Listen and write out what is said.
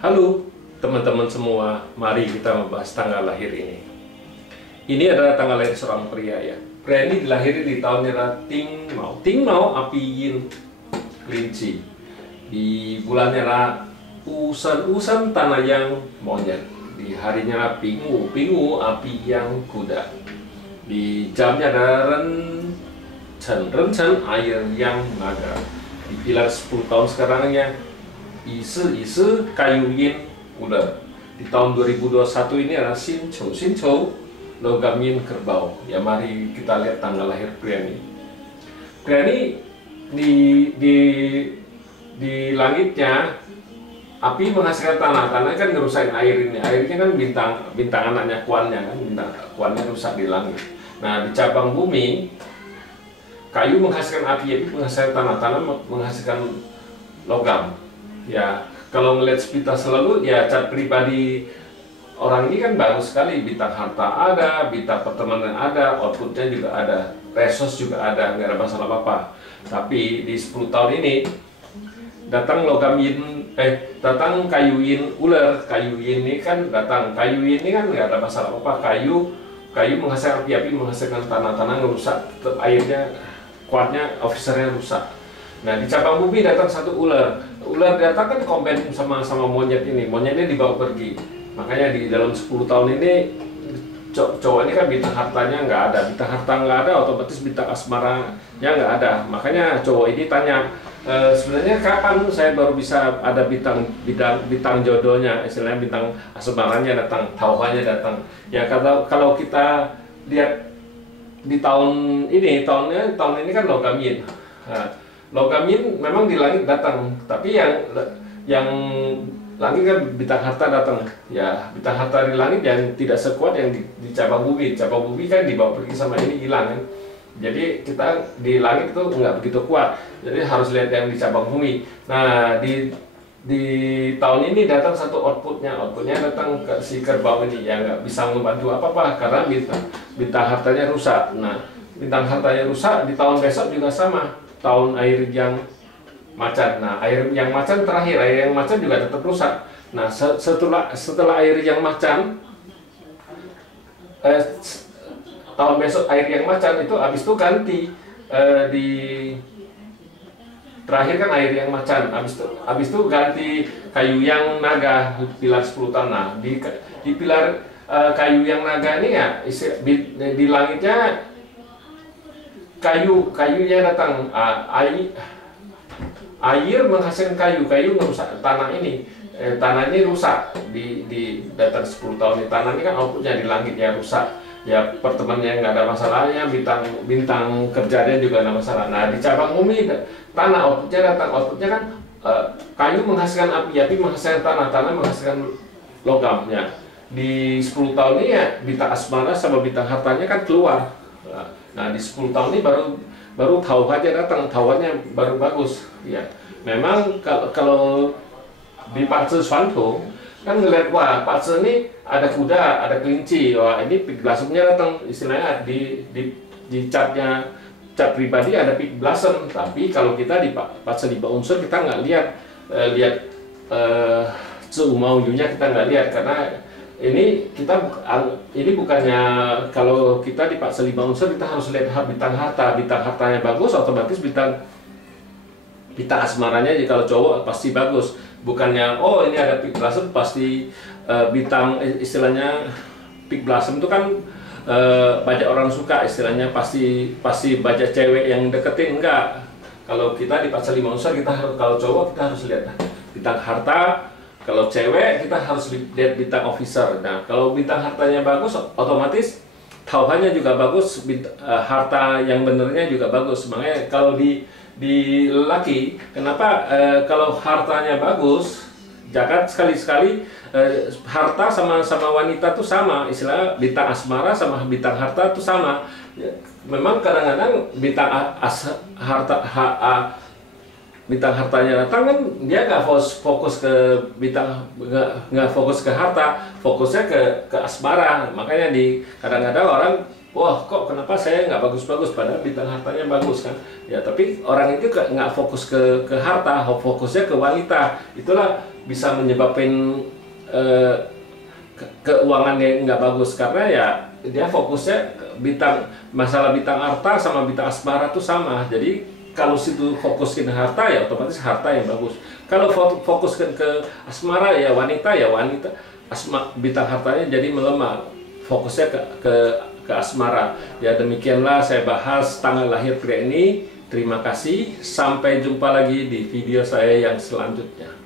Halo teman-teman semua, mari kita membahas tanggal lahir ini. Ini adalah tanggal lahir seorang pria ya. Pria ini dilahiri di tahunnya Ting Mau Api Yin Kelinci. Di bulannya Usan Tanah Yang Monyet. Di harinya Pingu Api Yang Kuda. Di jamnya ada Rencen Air Yang Naga. Di pilar 10 tahun sekarangnya Ise Kayu Yin Ular. Di tahun 2021 ini adalah Sin Chou Logam Yin Kerbau. Ya, mari kita lihat tanggal lahir pria ini. Pria ini di langitnya api menghasilkan tanah kan ngerusakin air ini. Airnya kan bintang anaknya Kuannya kan, bintang Kuannya rusak di langit. Nah, di cabang bumi kayu menghasilkan api menghasilkan tanah menghasilkan logam. Ya, kalau melihat sepintas selalu ya cat pribadi orang ini kan bagus sekali, bintang harta ada, bintang pertemanan ada, outputnya juga ada, resource juga ada, nggak ada masalah apa-apa. Tapi di 10 tahun ini datang datang kayu yin ular. Kayu yin ini kan datang, kayu yin ini kan nggak ada masalah apa-apa. Kayu menghasilkan api menghasilkan tanah ngerusak, airnya kuatnya, officernya rusak. Nah, di cabang bumi datang satu ular. Ular datang kan kompen sama monyet ini. Monyetnya dibawa pergi. Makanya di dalam 10 tahun ini cowok ini kan bintang hartanya nggak ada. Bintang harta nggak ada, otomatis bintang asmaranya nggak ada. Makanya cowok ini tanya, sebenarnya kapan saya baru bisa ada bintang jodohnya, istilahnya bintang asmaranya datang, tauhannya datang. Ya, kalau kita lihat di tahun ini kan logam yin. Nah, logam yin memang di langit datang, tapi yang langit kan bintang harta datang. Ya, bintang harta di langit yang tidak sekuat yang di cabang bumi. Cabang bumi kan dibawa pergi sama ini hilang kan. Jadi kita di langit itu nggak begitu kuat. Jadi harus lihat yang di cabang bumi. Nah, di tahun ini datang satu outputnya datang ke si kerbau ini yang nggak bisa membantu apa-apa karena bintang hartanya rusak. Nah, bintang hartanya rusak di tahun besok juga sama, tahun air yang macan. Nah, air yang macan terakhir, air yang macan juga tetap rusak. Nah, setelah air yang macan tahun besok air yang macan itu habis itu ganti di terakhir kan air yang macan, habis itu ganti kayu yang naga pilar 10 tahun. Nah, di pilar kayu yang naga ini ya di langitnya kayunya datang, air menghasilkan kayu merusak tanah ini. Tanah ini rusak di datang 10 tahun ini. Tanah ini kan outputnya di langit ya rusak. Ya, pertemanannya nggak ada masalahnya, bintang kerjanya juga nggak masalah. Nah, di cabang bumi tanah outputnya datang, kan kayu menghasilkan api menghasilkan tanah menghasilkan logam ya. Di 10 tahun ini ya bintang asmara sama bintang hartanya kan keluar. Nah, di 10 tahun ini baru tauhannya datang, tauhannya baru bagus ya. Memang kalau di Patse Swanto kan ngeliat, wah, Patse ini ada kuda, ada kelinci, wah ini pig blossomnya datang, istilahnya di cat pribadi ada pig blossom. Tapi kalau kita di Patse 5 unsur kita nggak lihat Mau-nya kita nggak lihat, karena ini bukannya kalau kita di Patse 5 unsur kita harus lihat bintang hartanya bagus, otomatis bintang asmaranya kalau cowok pasti bagus. Bukannya oh ini ada pig blossom pasti bintang, istilahnya pig blossom itu kan banyak orang suka, istilahnya pasti banyak cewek yang deketin. Enggak. Kalau kita di Patse 5 unsur kalau cowok kita harus lihat bintang harta, kalau cewek kita harus lihat bintang officer. Nah, kalau bintang hartanya bagus otomatis tauhannya juga bagus, harta yang benernya juga bagus. Makanya kalau di lelaki, kenapa kalau hartanya bagus, jagat sekali-sekali harta sama wanita tuh sama, istilah bintang asmara sama bintang harta tuh sama. Memang kadang-kadang bintang hartanya datang kan dia nggak fokus ke nggak fokus ke harta, fokusnya ke asmara. Makanya kadang-kadang orang, wah kok kenapa saya nggak bagus-bagus padahal bintang hartanya bagus kan ya. Tapi orang itu nggak fokus ke harta, fokusnya ke wanita. Itulah bisa menyebabkan keuangan yang nggak bagus, karena ya dia fokusnya masalah bintang harta sama bintang asmara tuh sama. Jadi kalau situ fokuskan harta ya otomatis harta yang bagus. Kalau fokuskan ke asmara ya wanita bintang hartanya jadi melemah, fokusnya ke asmara. Ya demikianlah saya bahas tanggal lahir pria ini. Terima kasih, sampai jumpa lagi di video saya yang selanjutnya.